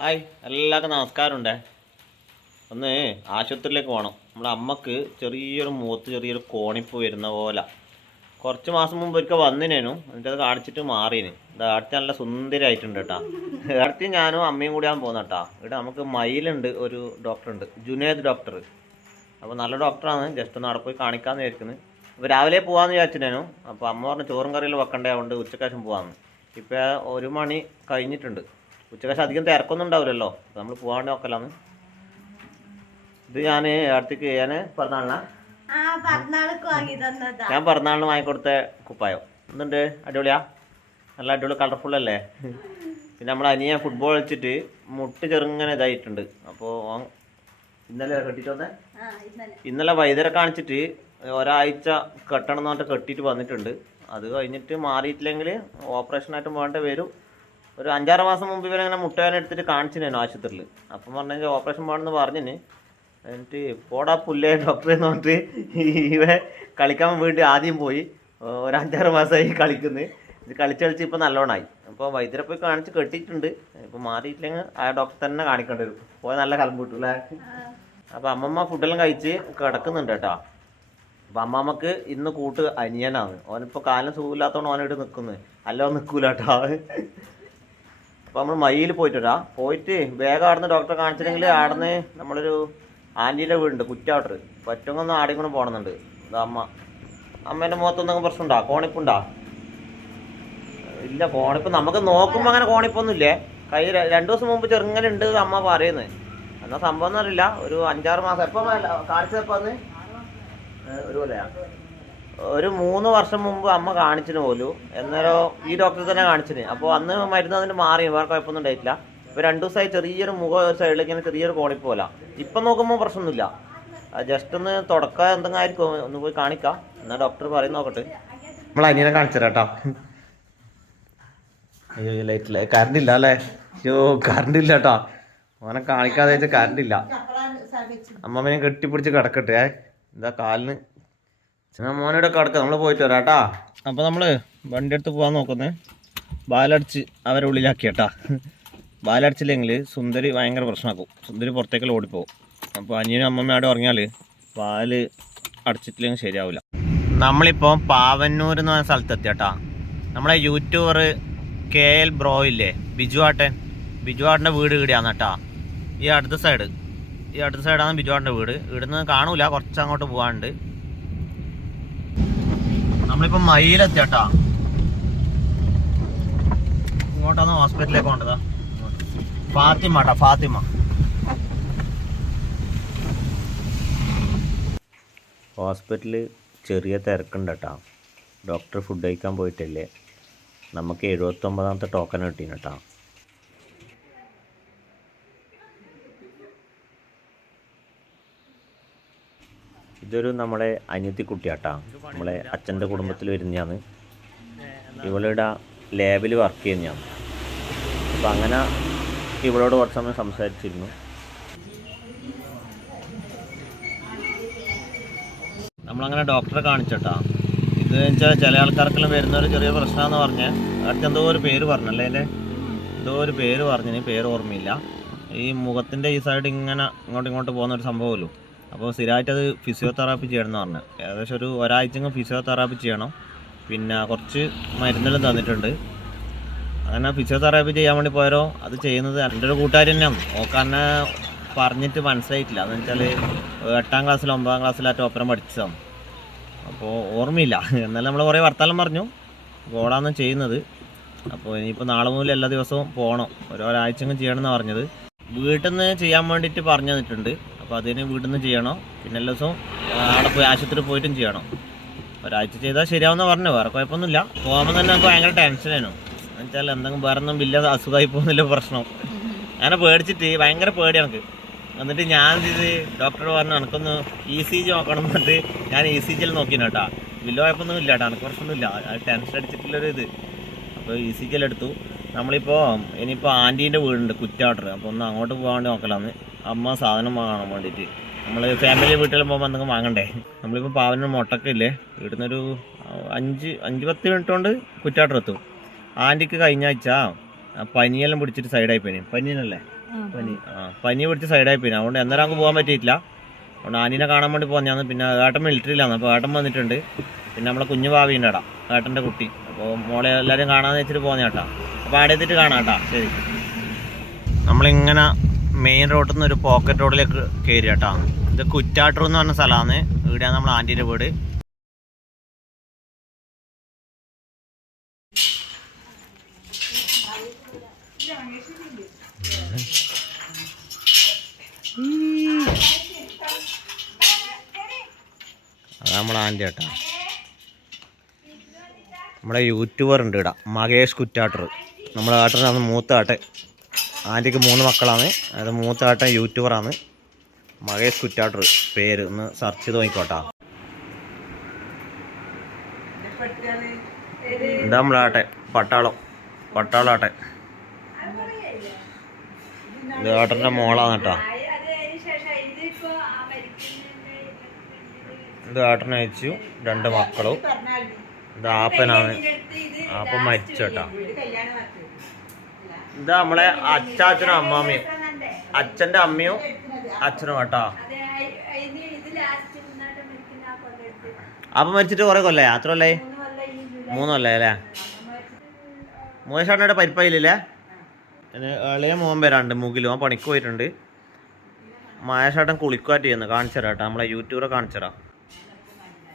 Hi എല്ലാവർക്കും നമസ്കാരമുണ്ടേ. ഒന്ന് ആശുപത്രിയിലേക്ക് പോകണം നമ്മുടെ അമ്മയ്ക്ക് ചെറിയൊരു മുഖത്ത് ചെറിയൊരു കോണിപ്പ് വരുന്ന പോലെ. കുറച്ച് മാസം മുമ്പ് ഒരിക്കൽ വന്നിനേനു. എന്നിട്ട് അത് കാണിച്ചിട്ട് മാറിയേന് ഇത് അടുത്ത് നല്ല സുന്ദരമായിട്ടുണ്ട് കേട്ടോ. അടുത്ത് ഞാനും അമ്മയും കൂടിയാണ് പോകുന്നത് കേട്ടോ. ഇവിടെ നമുക്ക് മയിലുണ്ട് ഒരു ഡോക്ടറുണ്ട്. ജുനേദ് ഡോക്ടർ അപ്പോൾ നല്ല ഡോക്ടറാണ്. ജസ്റ്റ് ഒന്ന് അവിടെ പോയി കാണിക്കാമെന്ന് വിചാരിക്കുന്നത് അപ്പോൾ രാവിലെ പോകാമെന്ന് വിചാരിച്ചിട്ടേനു. അപ്പോൾ അമ്മ പറഞ്ഞ ചോറും കറിയിൽ വെക്കണ്ടേ അതുകൊണ്ട് ഉച്ചക്കാശം പോകാമെന്ന് ഇപ്പോൾ ഒരു മണി കഴിഞ്ഞിട്ടുണ്ട്. ഉച്ചക്കാശം അധികം തിരക്കൊന്നും ഉണ്ടാവില്ലല്ലോ. നമ്മൾ പോകാണ്ട് നോക്കലാന്ന് ഇത് ഞാൻ അടുത്തേക്ക് ഞാൻ പറഞ്ഞാളിനാ ഞാൻ പിറന്നാളിന് വാങ്ങിക്കൊടുത്ത കുപ്പായം. എന്തുണ്ട്? അടിപൊളിയാ? നല്ല അടിപൊളി കളർഫുൾ അല്ലേ പിന്നെ നമ്മൾ അനിയൻ ഫുട്ബോൾ കളിച്ചിട്ട് മുട്ട് ചെറുങ്ങനെ ഇതായിട്ടുണ്ട്. അപ്പോൾ ഇന്നലെ കെട്ടിട്ട് ഇന്നലെ. വൈദ്യരെ കാണിച്ചിട്ട് ഒരാഴ്ച കെട്ടണം എന്ന് പറഞ്ഞിട്ട് കെട്ടിയിട്ട് വന്നിട്ടുണ്ട്. അത് കഴിഞ്ഞിട്ട് മാറിയിട്ടില്ലെങ്കിൽ ഓപ്പറേഷനായിട്ടും വേണ്ട വരും. ഒരു അഞ്ചാറ് മാസം മുമ്പ് ഇവരങ്ങനെ മുട്ടുവേദന എടുത്തിട്ട് കാണിച്ചിനു ആശുപത്രിയിൽ. അപ്പം പറഞ്ഞെങ്കിൽ ഓപ്പറേഷൻ വേണമെന്ന് പറഞ്ഞിന്. എന്നിട്ട് പോടാ പുല്ലേ ഡോക്ടറെ എന്ന് പറഞ്ഞിട്ട് ഇവ കളിക്കാൻ വേണ്ടി ആദ്യം പോയി. ഒരു അഞ്ചാറ് മാസമായി കളിക്കുന്നത് ഇത് കളിച്ച് കളിച്ച് ഇപ്പം നല്ലോണമായി അപ്പോൾ വൈദ്യരെ പോയി കാണിച്ച് കെട്ടിയിട്ടുണ്ട്. ഇപ്പം മാറിയിട്ടില്ലെങ്കിൽ ആ ഡോക്ടർ തന്നെ കാണിക്കേണ്ടി വരും. പോയി നല്ല കലമ്പ് കിട്ടും അല്ലേ? അപ്പൊ അമ്മമ്മ ഫുഡെല്ലാം കഴിച്ച് കിടക്കുന്നുണ്ട് കേട്ടോ. അപ്പം അമ്മമ്മക്ക് ഇന്ന് കൂട്ട് അനിയനാണ്. ഓനിപ്പോൾ കാലം സുഖമില്ലാത്തതുകൊണ്ട് ഓനിട്ട് നിൽക്കുന്നത് അല്ല നിൽക്കൂല കേട്ടോ. അപ്പൊ നമ്മൾ മയ്യിൽ വരാം പോയിട്ട് വേഗം ആടുന്ന് ഡോക്ടറെ കാണിച്ചില്ലെങ്കിൽ ആടുന്ന് നമ്മളൊരു ആന്റിയുടെ വീടുണ്ട് കുറ്റാവട്ടർ പറ്റുമെന്ന് ആടെയും കൂടെ പോകണമെന്നുണ്ട് അമ്മ. അമ്മേന്റെ മുഖത്തൊന്നും പ്രശ്നമുണ്ടോ? കോണിപ്പുണ്ടാ? ഇല്ല കോണിപ്പ് നമുക്ക് നോക്കുമ്പോ അങ്ങനെ കോണിപ്പൊന്നും ഇല്ലേ കൈ രണ്ടു ദിവസം മുമ്പ് ചെറുങ്ങനെ ഉണ്ട് അമ്മ പറയുന്നത് എന്നാ സംഭവം എന്നറിയില്ല അറിയില്ല. ഒരു അഞ്ചാറ് മാസം. എപ്പം എപ്പോ അന്ന്? ഏ, ഒരു കൊല്ലയാ. ഒരു മൂന്ന് വർഷം മുമ്പ് അമ്മ കാണിച്ചിന് പോലും. എന്നേരോ ഈ ഡോക്ടർ തന്നെ കാണിച്ചിന്. അപ്പോൾ അന്ന് മരുന്ന് അതിന് മാറി വേറെ കുഴപ്പമൊന്നും ഉണ്ടായിട്ടില്ല. ഇപ്പൊ രണ്ടു ദിവസമായി ചെറിയൊരു മുഖം ഒരു സൈഡിൽ ഇങ്ങനെ ചെറിയൊരു കോളി പോലെ. ഇപ്പം നോക്കുമ്പോൾ പ്രശ്നമൊന്നുമില്ല. ജസ്റ്റ് ഒന്ന് തുടക്കം എന്തെങ്കിലും ആയിരിക്കും. ഒന്ന് പോയി കാണിക്കാം. എന്നാ ഡോക്ടർ പറയും നോക്കട്ടെ. നമ്മൾ അനിയനെ കാണിച്ചു കേട്ടോ. അയ്യോ ലൈറ്റില്ല കറണ്ട് ഇല്ല. അല്ലേ? അയ്യോ കറണ്ട് ഇല്ല കേട്ടോ. ഓനെ കാണിക്കാതെ വെച്ചാൽ കറണ്ട് ഇല്ല. അമ്മമ്മനെ കെട്ടിപ്പിടിച്ച് കിടക്കട്ടെ. എന്താ കാലിന് എന്നാ മോനോടെ കിടക്ക നമ്മൾ പോയിട്ട് വരാം കേട്ടാ അപ്പോൾ നമ്മൾ വണ്ടി എടുത്ത് പോകാൻ നോക്കുന്നത് ബാലടിച്ച് അവരെ ഉള്ളിലാക്കി കേട്ടാ ബാലടിച്ചില്ലെങ്കിൽ സുന്ദരി ഭയങ്കര പ്രശ്നമാക്കും സുന്ദരി പുറത്തേക്ക് ഓടിപ്പോവും. അപ്പോൾ അനിയനും അമ്മമ്മ അവിടെ ഉറങ്ങിയാൽ പാൽ അടച്ചിട്ടില്ലെങ്കിൽ ശരിയാവില്ല നമ്മളിപ്പോ പാവന്നൂർ എന്ന് പറഞ്ഞ സ്ഥലത്തെത്തി കേട്ടാ നമ്മളെ യൂട്യൂബർ കെ എൽ ബ്രോ ഇല്ലേ? ബിജു ആട്ടൻ. ബിജു ആട്ടന്റെ വീട് ഇവിടെയാണ് കേട്ടാ ഈ അടുത്ത സൈഡ്. ഈ അടുത്ത സൈഡാണ് ബിജു ആട്ടന്റെ വീട്. ഇവിടുന്ന് കാണൂല. കുറച്ച് അങ്ങോട്ട് പോകാനുണ്ട് നമ്മളിപ്പോൾ മയിലെത്തിയാട്ടാ. ഇങ്ങോട്ടാണ് ഹോസ്പിറ്റലിലേക്ക് കൊണ്ടതാ ഫാത്തിമ ട്ടാ ഫാത്തിമ. ഹോസ്പിറ്റലിൽ ചെറിയ തിരക്കുണ്ട് കേട്ടോ ഡോക്ടർ ഫുഡ് കഴിക്കാൻ പോയിട്ടില്ലേ? നമുക്ക് എഴുപത്തൊമ്പതാമത്തെ ടോക്കൺ കിട്ടീന് കേട്ടോ ഇതൊരു നമ്മളെ അനിയത്തി കുട്ടിയാട്ടാ. നമ്മളെ അച്ഛന്റെ കുടുംബത്തിൽ വരുന്നതാണ് ഇവളുടെ ലേബിൽ വർക്ക് ചെയ്യുന്നതാണ് അപ്പം അങ്ങനെ ഇവളോട് കുറച്ച് സമയം സംസാരിച്ചിരുന്നു. നമ്മളങ്ങനെ ഡോക്ടറെ കാണിച്ചോട്ടാ. ഇത് വെച്ചാൽ ചില ആൾക്കാർക്കെല്ലാം വരുന്ന ഒരു ചെറിയ പ്രശ്നമെന്ന് പറഞ്ഞ് അവർക്ക് എന്തോ ഒരു പേര് പറഞ്ഞല്ലേ അല്ലേ? എന്തോ ഒരു പേര് പറഞ്ഞിന് പേര് ഓർമ്മയില്ല. ഈ മുഖത്തിന്റെ ഈ സൈഡ് ഇങ്ങനെ ഇങ്ങോട്ട് ഇങ്ങോട്ട് പോകുന്ന ഒരു സംഭവമല്ലോ. അപ്പോൾ സ്ഥിരമായിട്ട് അത് ഫിസിയോതെറാപ്പി ചെയ്യണം എന്ന് പറഞ്ഞു. ഏകദേശം ഒരു ഒരാഴ്ച ഫിസിയോതെറാപ്പി ചെയ്യണം. പിന്നെ കുറച്ച് മരുന്നെല്ലാം തന്നിട്ടുണ്ട്. അങ്ങനെ ഫിസിയോതെറാപ്പി ചെയ്യാൻ വേണ്ടി പോയാലോ അത് ചെയ്യുന്നത് എന്റെ ഒരു കൂട്ടുകാരി തന്നെയാണ്. ഓക്കാന്നെ പറഞ്ഞിട്ട് മനസ്സിലായിട്ടില്ല. അതെന്ന് വെച്ചാൽ എട്ടാം ക്ലാസ്സിൽ ഒമ്പതാം ക്ലാസ്സിലായിട്ട് ഒപ്പരം പഠിച്ചതാണ്. അപ്പോൾ ഓർമ്മയില്ല. എന്നാലും നമ്മൾ കുറേ വർത്താനം പറഞ്ഞു. ഗോളാന്ന് ചെയ്യുന്നത്. അപ്പോൾ ഇനിയിപ്പോൾ നാളെ മുതൽ എല്ലാ ദിവസവും പോകണം. ഒരാഴ്ചങ്ങ് ചെയ്യണമെന്നാണ് പറഞ്ഞത്. വീട്ടിൽ നിന്ന് ചെയ്യാൻ വേണ്ടിയിട്ട് പറഞ്ഞു തന്നിട്ടുണ്ട്. അപ്പോൾ അതിന് വീട്ടിൽ നിന്ന് ചെയ്യണം. പിന്നെ എല്ലാ ദിവസവും അവിടെ പോയി ആശുപത്രി പോയിട്ടും ചെയ്യണം. ഒരാഴ്ച ചെയ്താൽ ശരിയാവുന്ന പറഞ്ഞു വേറെ കുഴപ്പമൊന്നുമില്ല. പോകുമ്പോൾ തന്നെ നമുക്ക് ഭയങ്കര ടെൻഷനായിരുന്നു എന്നുവെച്ചാൽ എന്തെങ്കിലും വേറെ ഒന്നും വലിയ അസുഖമായി പോകുന്നില്ല പ്രശ്നം. അങ്ങനെ പേടിച്ചിട്ട് ഭയങ്കര പേടി എനിക്ക്. എന്നിട്ട് ഞാൻ ചെയ്ത് ഡോക്ടർ പറഞ്ഞു എനിക്കൊന്ന് ഇ സി ജി നോക്കണം എന്ന് പറഞ്ഞിട്ട് ഞാൻ ഇ സി ജിയിൽ നോക്കിയിരുന്നു കേട്ടോ. വലിയ കുഴപ്പമൊന്നും ഇല്ല കേട്ടോ എനിക്ക് പ്രശ്നമൊന്നുമില്ല. ടെൻഷൻ അടിച്ചിട്ടുള്ളൊരു ഇത്. അപ്പോൾ ഇ സി ജിയിൽ എടുത്തു. നമ്മളിപ്പോൾ ഇനിയിപ്പോൾ ആന്റീന്റെ വീടുണ്ട് കുറ്റാട്ടർ അപ്പോൾ ഒന്ന് അങ്ങോട്ട് പോകാൻ വേണ്ടി നോക്കലാന്ന്. അമ്മ സാധനം വാങ്ങാൻ വേണ്ടിയിട്ട് നമ്മൾ ഫാമിലി വീട്ടിൽ പോകുമ്പോൾ എന്തെങ്കിലും വാങ്ങണ്ടേ? നമ്മളിപ്പോ പാവന മുട്ടൊക്കെ ഇല്ലേ ഇവിടുന്നൊരു അഞ്ച് അഞ്ച് പത്ത് മിനിറ്റ് കൊണ്ട് കുറ്റാട്ടർ എത്തും. ആന്റിക്ക് കഴിഞ്ഞ ആഴ്ച പനിയെല്ലാം പിടിച്ചിട്ട് സൈഡായി പനി പനിയനല്ലേ പനി. ആ പനി പിടിച്ച് സൈഡായി പിന്നെ അതുകൊണ്ട് എന്നേരം അങ്ങ് പോകാൻ പറ്റിയിട്ടില്ല. അതുകൊണ്ട് ആനീനെ കാണാൻ വേണ്ടി പോന്നെയാണ് പിന്നെ ഏട്ടൻ മിലിറ്ററിയിലാണ് അപ്പോൾ ഏട്ടൻ വന്നിട്ടുണ്ട്. പിന്നെ നമ്മളെ കുഞ്ഞു ഭാവിയുണ്ട് ഏട്ടാ ഏട്ടന്റെ കുട്ടി. അപ്പോൾ മോളെ എല്ലാവരും കാണാമെന്ന് വെച്ചിട്ട് പോകുന്ന ഏട്ടാ. അപ്പോൾ അവിടെ എത്തിയിട്ട് കാണാം ഏട്ടാ ശരി. നമ്മളിങ്ങനെ മെയിൻ റോഡിൽ നിന്ന് ഒരു പോക്കറ്റ് റോഡിലേക്ക് കയറി ഏട്ടാ ഇത് കുറ്റാട്ടൂർ എന്ന് പറഞ്ഞ സ്ഥലമാണ് ഇവിടെയാണ് നമ്മൾ ആന്റീന്റെ വീട്. അതാ നമ്മൾ ആന്റി നമ്മളെ യൂട്യൂബർ ഉണ്ട് ഇവിടെ മകേഷ് കുറ്റാട്ടർ. നമ്മുടെ ആട്ടനാണ് മൂത്ത ഏട്ടൻ ആന്റിക്ക് മൂന്ന് മക്കളാണ്. അത് മൂത്ത ഏട്ടൻ യൂട്യൂബറാണ് മകേഷ് കുറ്റാട്ടർ പേര് ഒന്ന് സെർച്ച് ചെയ്ത് നോക്കിക്കോട്ടാ. ഇതാ നമ്മളെ ഏട്ടൻ പട്ടാളം. പട്ടാളം ഏട്ടൻ ഇത് ഏട്ടന്റെ മോളാണ് കേട്ടോ. ഇത് ഏട്ടനയച്ചു രണ്ട് മക്കളും. ഇത് ആപ്പനാണ്. ആപ്പൻ മരിച്ചു കേട്ടാ ഇത് നമ്മളെ അച്ചാച്ചനും അമ്മാമ്മയും അച്ഛന്റെ അമ്മയും അച്ഛനും കേട്ടോ അപ്പൊ മരിച്ചിട്ട് കൊറേ കൊല്ലേ? അത്ര കൊല്ലേ? മൂന്ന് അല്ലേ? മോശാട്ടയുടെ പരിപ്പായില്ലേ? ഇളയ മോൻ വരാണ്ട് മുകിലും. ആ പണിക്ക് പോയിട്ടുണ്ട്. മായശാട്ടൻ കുളിക്കുവാറ്റ് ചെയ്യുന്നു. കാണിച്ചു തരാം കേട്ടോ. നമ്മളെ യൂട്യൂബറെ കാണിച്ചു തരാം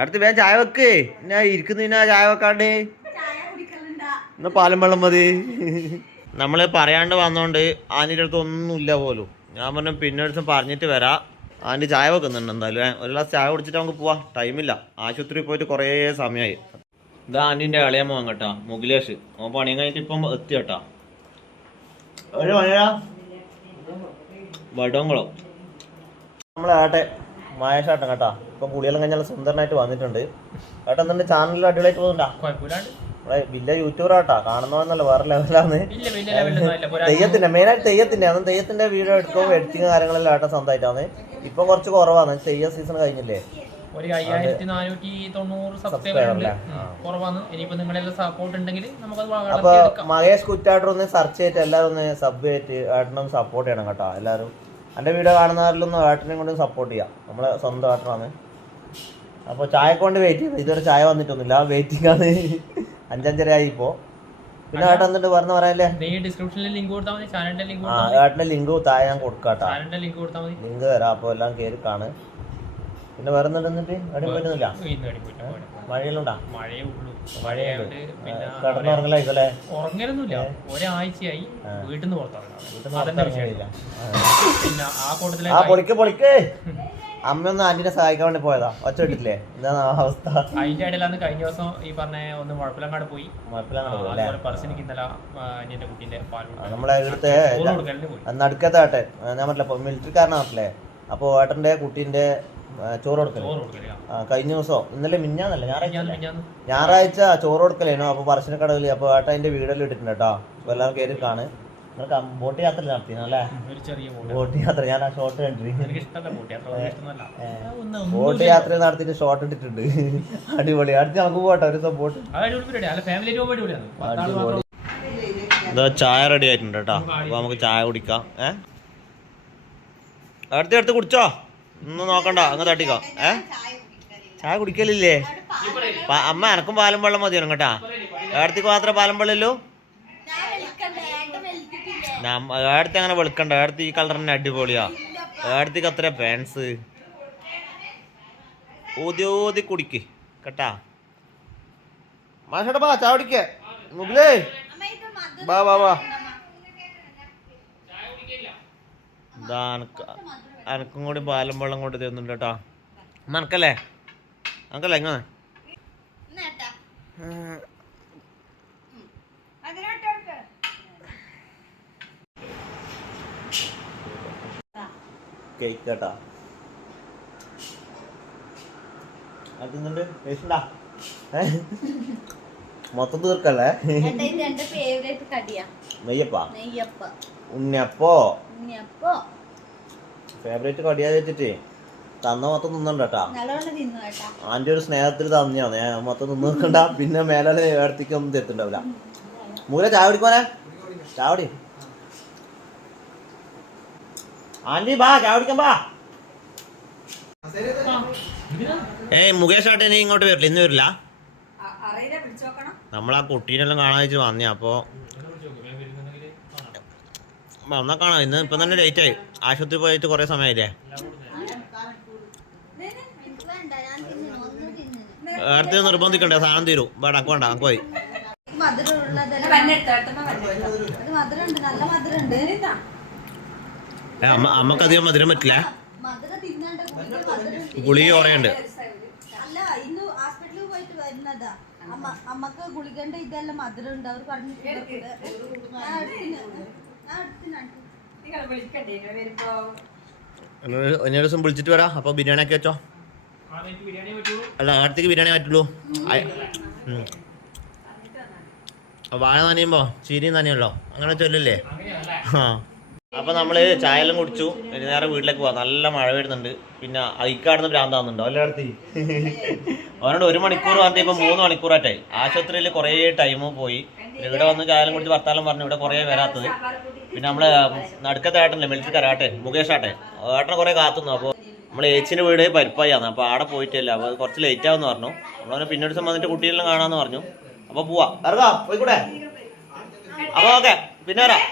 അടുത്ത് വേഗം ചായ വെക്ക്. ഞാൻ ഇരിക്കുന്നതിനാ ചായ വെക്കാണ്ട് എന്നാ പാലം വെള്ളം മതി. നമ്മൾ പറയാണ്ട് വന്നോണ്ട് ആന്റെ അടുത്ത് ഒന്നുമില്ല പോലും. ഞാൻ പറഞ്ഞു പിന്നെ ഒരു ദിവസം പറഞ്ഞിട്ട് വരാം. ആന്റെ ചായ വെക്കുന്നുണ്ട് എന്തായാലും. ഒരു ഗ്ലാസ് ചായ കുടിച്ചിട്ട് നമുക്ക് പോവാം. ടൈമില്ല ആശുപത്രിയിൽ പോയിട്ട് കുറേ സമയമായി ഇത് ആന്റിന്റെ ഇളയ മോൻ കേട്ടാ മുകിലേഷ്. ഓൻ പണിയും കഴിഞ്ഞിട്ട് ഇപ്പം എത്തി കേട്ടാ. ഒരു നമ്മളെ ഏട്ടെ മായേഷാട്ടൻ കേട്ടാ. ഇപ്പം കുളിയെല്ലാം കഴിഞ്ഞാൽ സുന്ദരനായിട്ട് വന്നിട്ടുണ്ട്. ഏട്ടാ എന്നിട്ട് ചാനലിൽ അടിപൊളിയായിട്ട് പോകുന്നുണ്ടാ? നമ്മളെ വലിയ യൂട്യൂബർ ആട്ടാ. കാണുന്നവന്നല്ല വേറെ ലെവലാണ് തെയ്യത്തിന്റെ മെയിനായിട്ട് തെയ്യത്തിന്റെ. അന്ന് തെയ്യത്തിന്റെ വീഡിയോ എടുക്കും എഡിറ്റിംഗ് കാര്യങ്ങളെല്ലാം ഏട്ടാ സ്വന്തമായിട്ടാണ്. ഇപ്പൊ കുറച്ച് കുറവാണ്. തെയ്യ സീസൺ കഴിഞ്ഞില്ലേ? ഒരു അയ്യായിരത്തി നാനൂറ്റി തൊണ്ണൂറ് കുറവാണ്. ഇനിയിപ്പോ സപ്പോർട്ട് ഉണ്ടെങ്കിൽ അപ്പൊ മഹേഷ് കുറ്റാട്ടർ ഒന്ന് സെർച്ച് ചെയ്തിട്ട് എല്ലാവരും ഒന്ന് സബ് ചെയ്തിട്ട് ഏട്ടനും സപ്പോർട്ട് ചെയ്യണം കേട്ടോ. എല്ലാവരും. എന്റെ വീഡിയോ കാണുന്നവരിലൊന്നും ഏട്ടനെയും കൊണ്ട് സപ്പോർട്ട് ചെയ്യാം. നമ്മളെ സ്വന്തം ഏട്ടനാണ്. അപ്പൊ ചായ കൊണ്ട് വെയിറ്റ് ചെയ്തു. ഇതുവരെ ചായ വന്നിട്ടൊന്നുമില്ല. വെയിറ്റിംഗ് ആണ്. അഞ്ചഞ്ചര ആയി ഇപ്പോ പിന്നെ ഏട്ടൻ എന്നിട്ട് പറഞ്ഞു പറയാല്ലേ? നീ ഡിസ്ക്രിപ്ഷനിൽ ലിങ്ക് കൊടുത്താൽ മതി. ചാനലിന്റെ ലിങ്ക് ആ ഏട്ടന്റെ ലിങ്ക് താഴെ ഞാൻ കൊടുക്കാട്ടാ. ചാനലിന്റെ ലിങ്ക് കൊടുത്താൽ മതി. ലിങ്ക് തരാം. അപ്പോൾ എല്ലാം കയറി കാണ്. പിന്നെ വേറെ എന്നിട്ട്? അടി പറ്റുന്നില്ല ഇന്ന് അടിപൊളി പോയിട്ട്. മഴയിലുണ്ടാ മഴയേ ഉള്ളൂ. പിന്നെ കിടന്നുറങ്ങലായിക്കല്ലേ ഉറങ്ങലൊന്നുമില്ല ഒരാഴ്ചയായി വീട്ടിൽ നിന്ന് പുറത്തിറങ്ങാം വീട്ടിൽ പിന്നെ ആ കൂട്ടത്തിലെ ആ പൊളിക്ക്. പൊളിക്ക് അമ്മയൊന്ന് ആന്റിനെ സഹായിക്കാൻ വേണ്ടി പോയതാ. ഒച്ച കിട്ടില്ലേ എന്താണ് ആ അവസ്ഥ? അതിന്റെ ഇടയിലാണ് കഴിഞ്ഞ ദിവസം ഈ പറഞ്ഞ ഒന്ന് മുഴപ്പിലങ്ങാട് പോയി. ഇന്നലെ അനിയന്റെ കുട്ടീന്റെ പാൽ നമ്മളെ പോയി. നടുക്കത്തെ ആട്ടെ. ഞാൻ പറഞ്ഞില്ല മിലിറ്ററിക്കാരനാണല്ലേ അപ്പൊ ഏട്ടന്റെ കുട്ടീന്റെ ചോറ് കൊടുക്കൽ. കഴിഞ്ഞ ദിവസം. ഇന്നലെ മിഞ്ഞാന്നല്ലേ? ഞായറാഴ്ച ഞായറാഴ്ച ചോറ് കൊടുക്കലേനോ? അപ്പോൾ കടവിൽ അപ്പൊ ഏട്ടൻ അതിന്റെ വീടെല്ലാം ഇട്ടിട്ടുണ്ട് കേട്ടോ. എല്ലാവരും കയറി കാണ് ബോട്ട് യാത്ര ഒരു ബോട്ട്. യാത്ര ഞാൻ ആ ഷോർട്ട് കണ്ടിട്ടുണ്ട് ബോട്ട് യാത്ര നടത്തിയിട്ട് ഷോർട്ട് ഇട്ടിട്ടുണ്ട് അടിപൊളി. അടുത്ത് നമുക്ക് പോട്ടെ ഒരു ദിവസം ബോട്ട്. ഇതാ ചായ റെഡി ആയിട്ടുണ്ട് കേട്ടോ. അപ്പൊ നമുക്ക് ചായ കുടിക്കാം. ഏ? അടുത്ത് അടുത്ത് കുടിച്ചോ? ഒന്നും നോക്കണ്ട അങ്ങ് തട്ടിക്കോ. ഏ? ചായ കുടിക്കലില്ലേ? അമ്മ എനക്കും പാലും വെള്ളം മതിയാണ് കേട്ടാ. ഏടത്തേക്ക് മാത്രമേ പാലും വെള്ളമല്ലോ ഞാൻ വിളിക്കണ്ടേ ഏട്ടൻ വിളിച്ചിട്ടില്ലേ ഏടത്തി അങ്ങനെ വെളുക്കണ്ട. ഏടത്ത് ഈ കളർ തന്നെ അടിപൊളിയാ. ഏടത്തേക്ക് അത്ര പാൻസ് ഊതി ഓതി കുടിക്ക് കേട്ടാ? ബാ ചായ കുടിക്കേ. മുബിലേ. അമ്മ ഇത് മധുരം ബാ ബാ ബാ ഇതാ അനക്ക് അനക്കും കൂടി പാലും വെള്ളം കൊണ്ട് തരുന്നുണ്ട് കേട്ടോ. മനക്കല്ലേ അനക്കല്ലേ? ഇങ്ങനെ കേക്ക് കേട്ടാ അതുന്നുണ്ട് ടേസ്റ്റുണ്ടാ മൊത്തം തീർക്കല്ലേ? നെയ്യപ്പാ? ഉണ്ണിയപ്പോ? ഫേവറേറ്റ് കടിയാ വെച്ചിട്ട് തന്ന മൊത്തം തിന്നണ്ടാ ആന്റെ ഒരു സ്നേഹത്തിൽ തന്നെയാണ്. ഞാൻ മൊത്തം നിന്ന് നിൽക്കണ്ട പിന്നെ മേലെ ഏടത്തേക്കൊന്നും തെത്തുണ്ടാവില്ല മൂല ചാവടിക്കോനെ കുടിക്കോനെ ചായ കുടി ആന്റി ബാ ചാവടിക്കാൻ ബാ. ഏയ് മുകേഷ് ആട്ടെ നീ ഇങ്ങോട്ട് വരില്ല ഇന്ന് വരില്ല. നമ്മളാ നമ്മൾ ആ കുട്ടീനെല്ലാം കാണാൻ വെച്ച് വന്നേ അപ്പോ വന്നാ കാണാം ഇന്ന് ഇപ്പം തന്നെ ലേറ്റ് ആയി. ആശുപത്രി പോയിട്ട് കുറേ സമയമില്ലേ അടുത്ത് നിർബന്ധിക്കണ്ടേ സാധനം തീരും. വേണ്ട വേണ്ട നമുക്ക് പോയി. മധുരം ഉള്ളതല്ല വന്നെടുത്തോട്ടുമ്പോ വന്നെടുത്തോ അത് മധുരം ഉണ്ട് നല്ല മധുരം അമ്മ അമ്മക്കധികം മധുരം പറ്റില്ല. ഗുളി ഓറയുണ്ട് ഗുളിക മധുരം കുറയുണ്ട്. അല്ല ഇന്ന് ഹോസ്പിറ്റലിൽ പോയിട്ട് വരുന്നതാ. അമ്മ അമ്മയ്ക്ക് ഗുളികന്റെ ഇതെല്ലാം മധുരം ഉണ്ട്. അവർ പറഞ്ഞു ദിവസം വിളിച്ചിട്ട് വരാം. അപ്പൊ ബിരിയാണി ഒക്കെ വെച്ചോ? അല്ല അടുത്തേക്ക് ബിരിയാണി പറ്റുള്ളൂ. വാഴ നനയുമ്പോ ചീരി നനയുള്ളോ അങ്ങനെ ചൊല്ലില്ലേ? ആ. അപ്പൊ നമ്മൾ എല്ലാം കുടിച്ചു. നേരെ വീട്ടിലേക്ക് പോവാം. നല്ല മഴ വരുന്നുണ്ട്. പിന്നെ അയിക്കാടുന്ന് ഭ്രാന്താവുന്നുണ്ടോ? എല്ലായിടത്തും അവനോട് ഒരു മണിക്കൂർ പറഞ്ഞ ഇപ്പൊ മൂന്ന് മണിക്കൂറായിട്ടായി. ആശുപത്രിയിൽ കുറേ ടൈം പോയി. ഇവിടെ വന്ന് ചായ എല്ലാം കുടിച്ച് വർത്താനം പറഞ്ഞു ഇവിടെ കുറേ വരാത്തത്. പിന്നെ നമ്മളെ നടുക്കത്തെ ഏട്ടനല്ലേ മിലിറ്ററി കരാട്ടെ? മുകേഷ് ആട്ടെ? ഏട്ടനെ കുറേ കാത്തുന്നു. അപ്പോൾ നമ്മളെ ഏച്ചിന്റെ വീട് പരിപ്പായാണ് അപ്പോൾ അവിടെ പോയിട്ടില്ല? അപ്പോൾ കുറച്ച് ലേറ്റ് ആവുമെന്ന് പറഞ്ഞു. നമ്മളവനെ പിന്നീട് സംബന്ധിച്ച കുട്ടികളിലും കാണാന്ന് കുട്ടികളെല്ലാം കാണാമെന്ന് പറഞ്ഞു. അപ്പോൾ പോവാ. അപ്പൊ ഓക്കെ. പിന്നെ വരാം?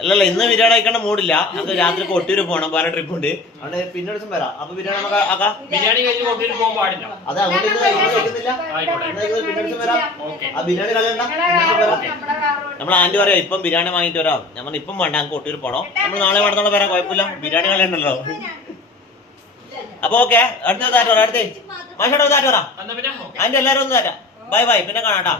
അല്ലല്ല ഇന്ന് ബിരിയാണി കഴിക്കേണ്ട മൂടില്ല നമുക്ക് രാത്രി കൊട്ടിയൂര് പോകണം വേറെ ട്രിപ്പ് ഉണ്ട്. അവിടെ പിന്നെ ഒരു ദിവസം വരാം. അപ്പൊ ബിരിയാണി നമുക്ക് ആക്കാം. ബിരിയാണി കഴിഞ്ഞ് കൊണ്ടുവരും പോകാൻ പാടില്ല. അതെ അതുകൊണ്ട് ഇന്ന് കഴിക്കുന്നില്ല പിന്നെ ഒരു ദിവസം വരാം. ആ ബിരിയാണി കളയണ്ട നമ്മൾ ആന്റി പറയാം ഇപ്പം ബിരിയാണി വാങ്ങിട്ട് വരാം. നമ്മൾ ഇപ്പം വേണ്ട നമുക്ക് കൊട്ടിയൂർ പോകണം നമ്മൾ നാളെ വേണമെന്നുള്ള വരാം കുഴപ്പമില്ല. ബിരിയാണി കളയണ്ടല്ലോ അപ്പൊ ഓക്കെ അടുത്ത താറ്റോ അടുത്തേ. മാഷോടെ താറ്റോറാ എന്നാ പിന്നെ ഓക്കെ. ആന്റി എല്ലാരും ഒന്ന് താറ്റാ ബൈ ബൈ. പിന്നെ കാണാട്ടാ